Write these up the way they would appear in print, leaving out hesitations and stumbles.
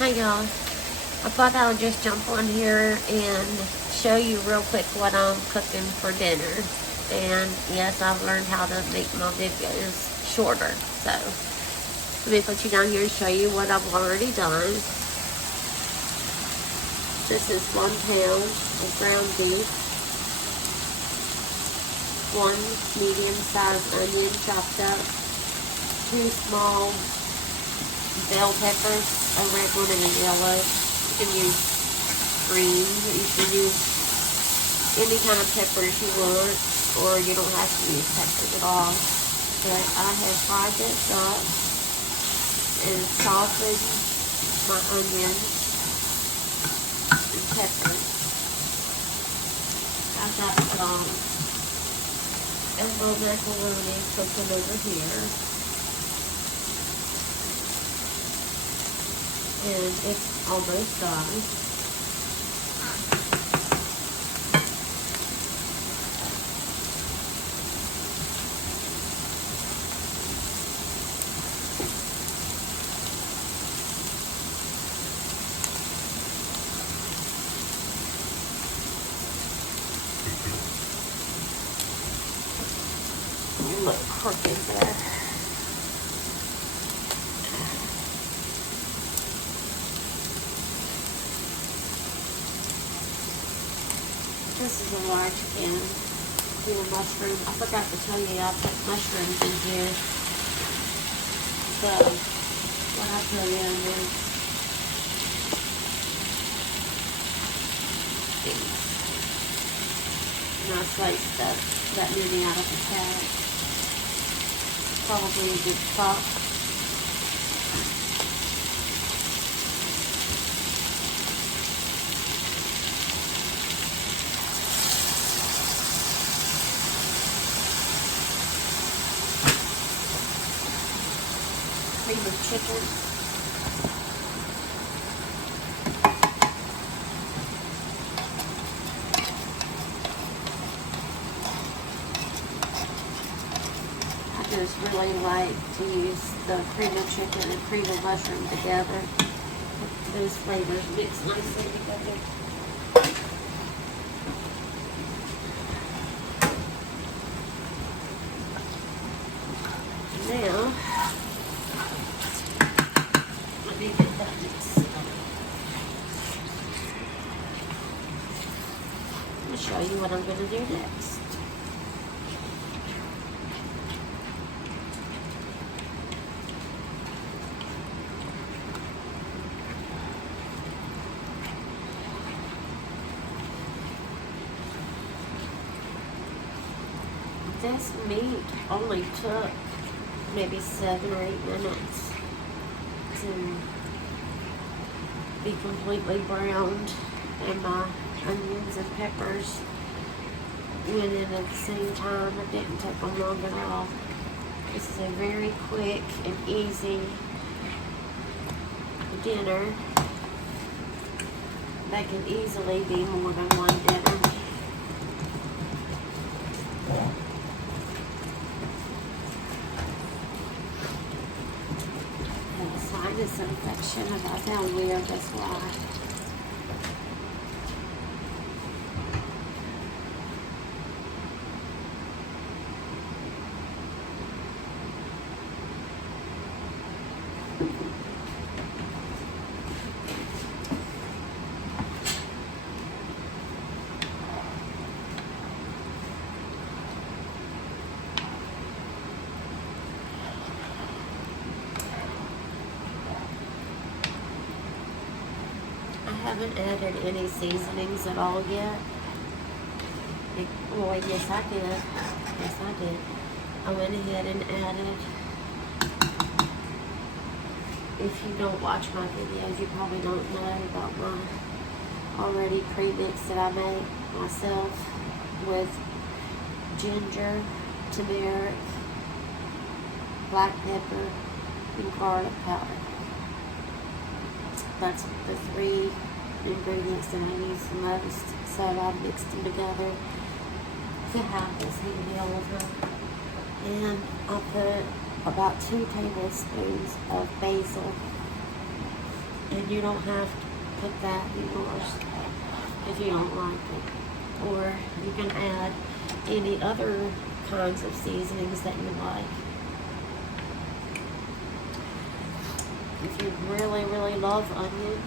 Hi y'all. I thought I would just jump on here and show you real quick what I'm cooking for dinner. And yes, I've learned how to make my videos shorter. So let me put you down here and show you what I've already done. This is 1 pound of ground beef, 1 medium-sized onion chopped up, 2 small bell peppers, a red one and a yellow. You can use green, you can use any kind of peppers you want, or you don't have to use peppers at all. But I have fried this up and sauteed my onions and peppers. I've got some elbow macaroni cooking over here. And it's almost done. A little crooked there. This is a large can full of mushrooms. I forgot to tell you I put mushrooms in here. So what I put in is these. And I sliced that mini out of the carrot. Probably a good cup. Cream of chicken. I just really like to use the cream of chicken and cream of mushroom together. Those flavors mix nicely together. Now, let me get that mixed up. Let me show you what I'm going to do next. This meat only took maybe 7 or 8 minutes to be completely browned, and my onions and peppers went in at the same time. It didn't take them long at all. This is a very quick and easy dinner that can easily be more than one dinner. This infection, if I sound weird, that's why. I haven't added any seasonings at all yet. Oh, yes I did. Yes I did. I went ahead and added, if you don't watch my videos, you probably don't know about my already pre-mix that I make myself with ginger, turmeric, black pepper, and garlic powder. That's the 3 ingredients that I use the most. So I mixed them together to have this handy all the time. And I put about 2 tablespoons of basil And you don't have to put that in yours if you don't like it. Or you can add any other kinds of seasonings that you like. If you really, really love onion,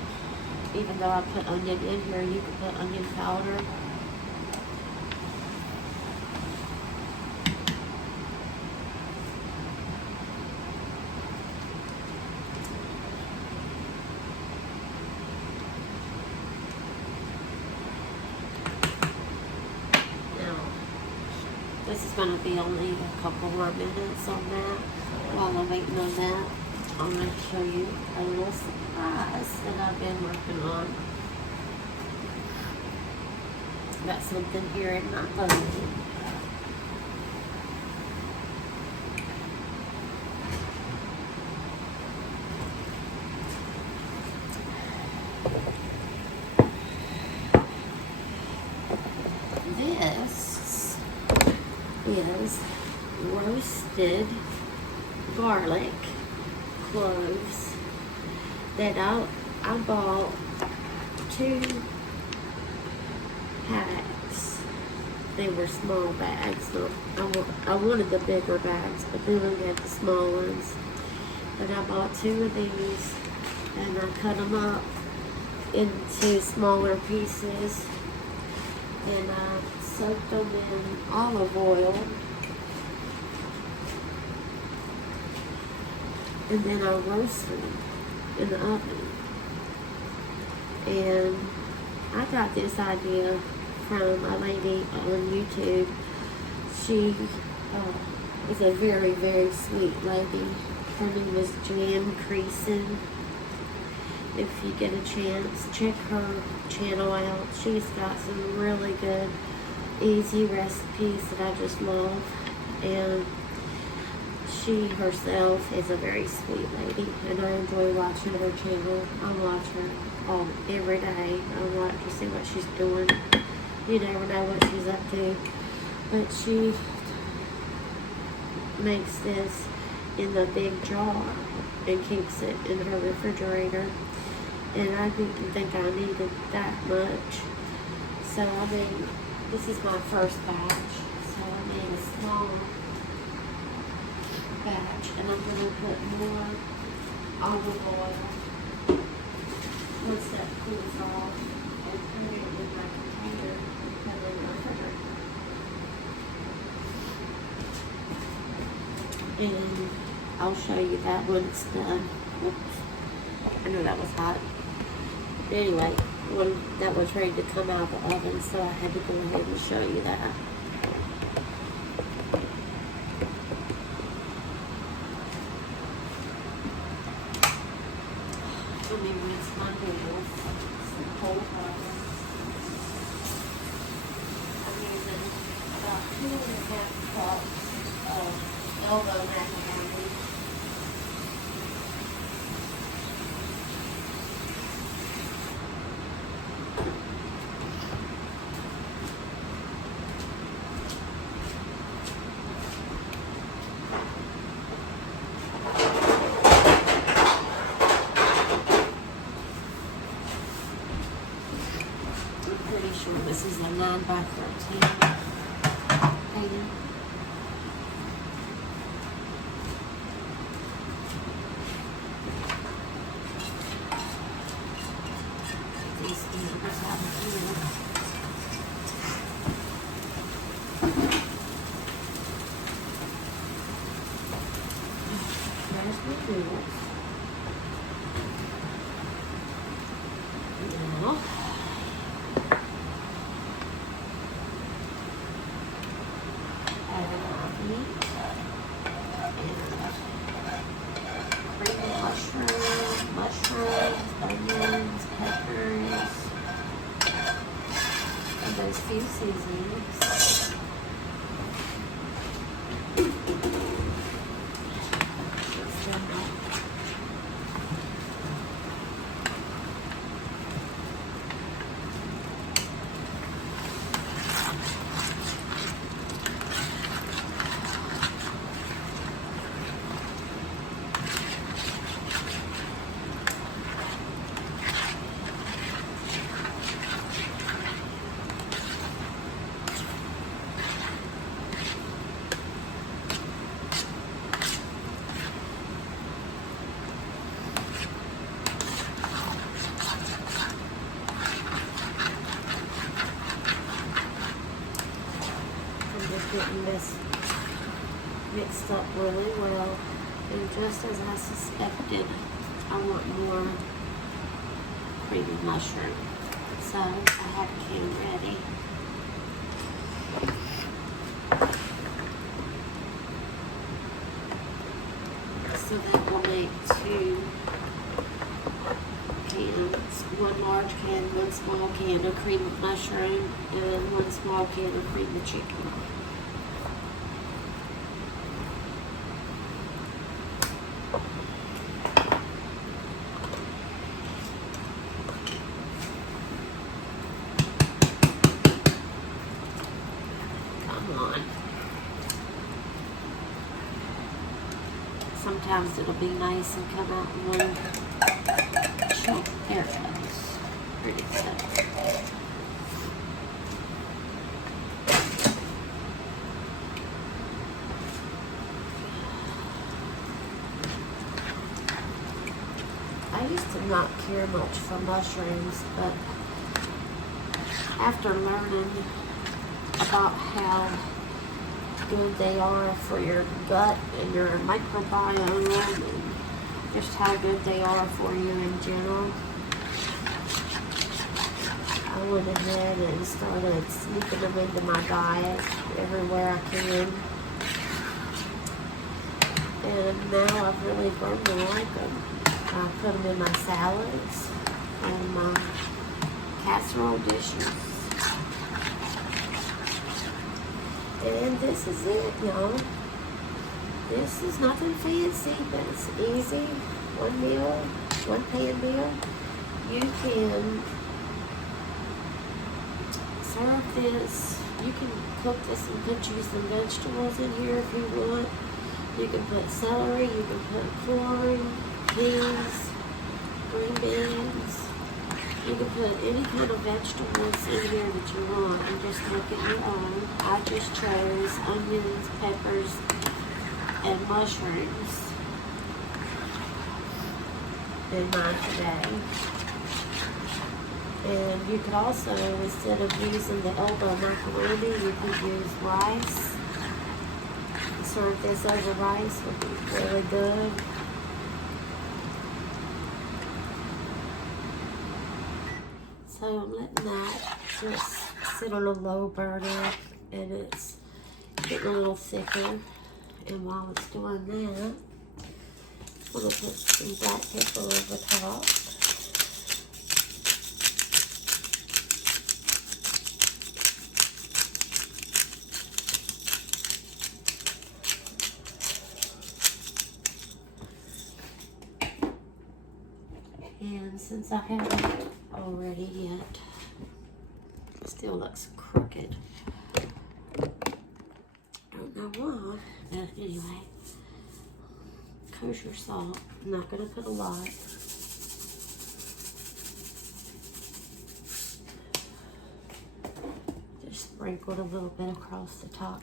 even though I put onion in here, you can put onion powder. This is going to be only a couple more minutes on that. While I'm waiting on that, I'm going to show you a little surprise that I've been working on. Got something here in my oven. This is roasted garlic cloves that I bought 2 packs. They were small bags, so I wanted the bigger bags, but then I got the small ones. And I bought 2 of these, and I cut them up into smaller pieces, and I soaked them in olive oil, and then I roast them in the oven. And I got this idea from a lady on YouTube. She is a very, very sweet lady. Her name is Jan Creason. If you get a chance, check her channel out. She's got some really good, easy recipes that I just love. And she herself is a very sweet lady, and I enjoy watching her channel. I watch her every day. I watch to see what she's doing. You never know what she's up to. But she makes this in the big jar and keeps it in her refrigerator. And I didn't think I needed that much. So I made, this is my first batch. So I made a small batch, and I'm going to put more olive oil once that cools off, and put it in my container and put it in my refrigerator. And I'll show you that when it's done. Oops. I know that was hot. But anyway, when that was ready to come out of the oven, so I had to go ahead and show you that. Let me rinse my noodles. Some cold water. I'm using about 2.5 cups of elbow macaroni. Pretty sure this is a 9x13 pan. These numbers out of here. There's the noodles. Now, mushrooms, onions, peppers, and those few seasonings. everything is mixed up really well. And just as I suspected, I want more creamy mushroom. So I have a can ready. So that will make 2 cans. 1 large can, 1 small can of cream of mushroom, and 1 small can of cream of chicken. Sometimes it'll be nice and come out in one chunk. There it goes. Pretty stuff. I used to not care much for mushrooms, but after learning about how good they are for your gut and your microbiome and just how good they are for you in general, I went ahead and started sneaking them into my diet everywhere I can. And now I've really grown to like them. I put them in my salads and my casserole dishes. And this is it, y'all. This is nothing fancy, but it's easy. 1 meal, 1 pan meal. You can serve this. You can cook this and put you some vegetables in here if you want. You can put celery, you can put corn, peas, green beans. You can put any kind of vegetables in here that you want and just make it your own. I just chose onions, peppers, and mushrooms in mine today. And you could also, instead of using the elbow macaroni, you could use rice. Serve this over rice would be really good. So I'm letting that just sit on a low burner, and it's getting a little thicker. And while it's doing that, I'm going to put some black pepper over top. And since I haven't already yet, it still looks crooked. Don't know why, but anyway. Kosher salt. I'm not going to put a lot. Just sprinkled a little bit across the top.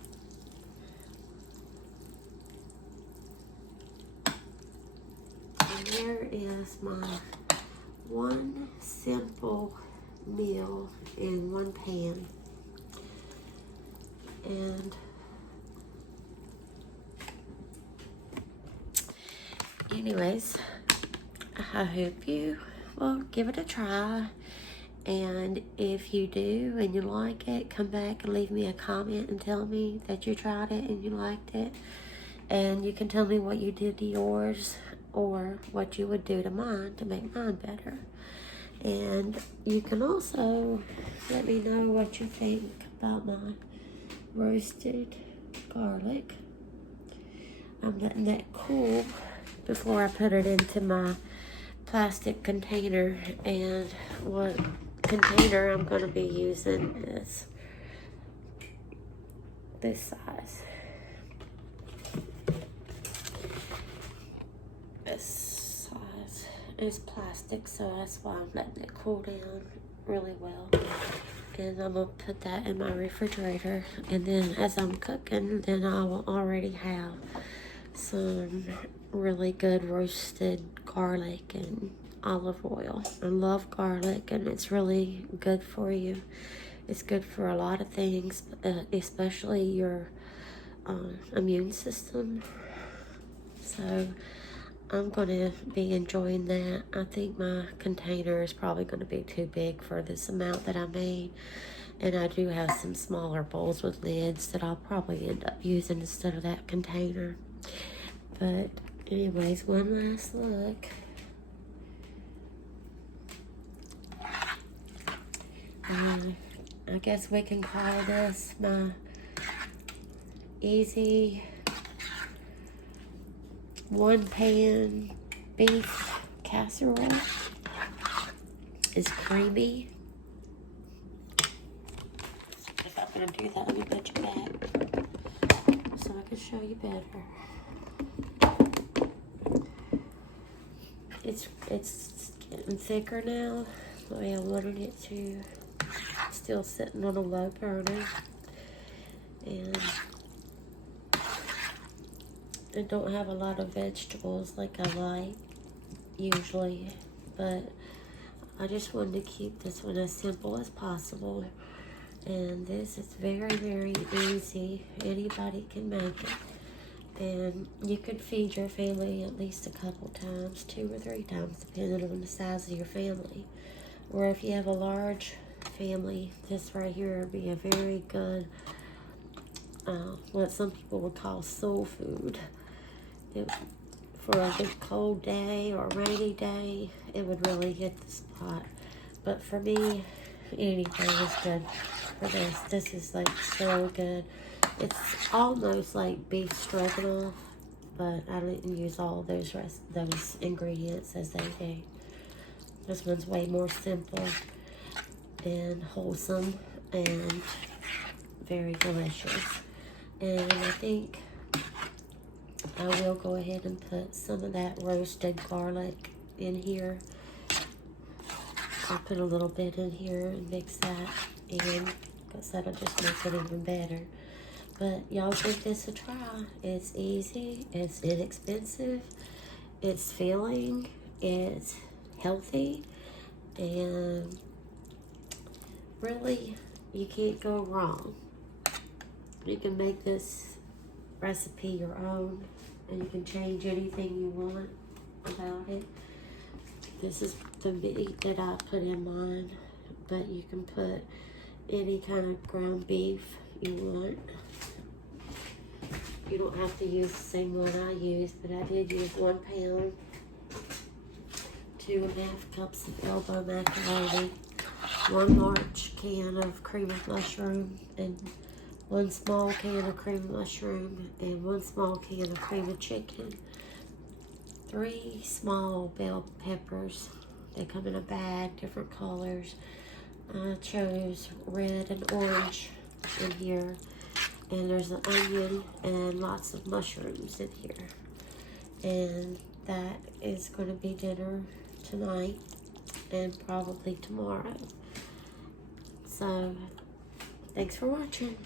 And there is my one simple meal in one pan. And anyways, I hope you will give it a try. And if you do and you like it, come back and leave me a comment and tell me that you tried it and you liked it. And you can tell me what you did to yours or what you would do to mine to make mine better. And you can also let me know what you think about my roasted garlic. I'm letting that cool before I put it into my plastic container. And what container I'm going to be using is this size. This size is plastic, so that's why I'm letting it cool down really well. And I'm going to put that in my refrigerator. And then as I'm cooking, then I will already have some really good roasted garlic and olive oil. I love garlic, and it's really good for you. It's good for a lot of things, especially your immune system. So I'm going to be enjoying that. I think my container is probably going to be too big for this amount that I made. And I do have some smaller bowls with lids that I'll probably end up using instead of that container. But anyways, one last look. I guess we can call this my easy one pan beef casserole. It's creamy. If I'm gonna do that, let me put you back so I can show you better. It's getting thicker now. The way I wanted it to. Still sitting on a low burner, and I don't have a lot of vegetables like I like usually, but I just wanted to keep this one as simple as possible. And this is very, very easy. Anybody can make it, and you could feed your family at least a couple times, 2 or 3 times, depending on the size of your family. Or if you have a large family, this right here would be a very good, what some people would call soul food. For a good cold day or rainy day, it would really hit the spot. But for me, anything is good for this. This is like so good. It's almost like beef stroganoff, but I didn't use all those ingredients as they do. This one's way more simple and wholesome and very delicious. And I think I will go ahead and put some of that roasted garlic in here. I'll put a little bit in here and mix that in, because that'll just make it even better. But y'all give this a try. It's easy, it's inexpensive, it's filling, it's healthy, and really, you can't go wrong. You can make this recipe your own, and you can change anything you want about it. This is the meat that I put in mine, but you can put any kind of ground beef you want. You don't have to use the same one I used, but I did use 1 pound, 2.5 cups of elbow macaroni, 1 large can of cream of mushroom, and 1 small can of cream of mushroom, and 1 small can of cream of chicken, 3 small bell peppers. They come in a bag, different colors. I chose red and orange in here, and there's an onion and lots of mushrooms in here. And that is going to be dinner tonight and probably tomorrow. So, thanks for watching.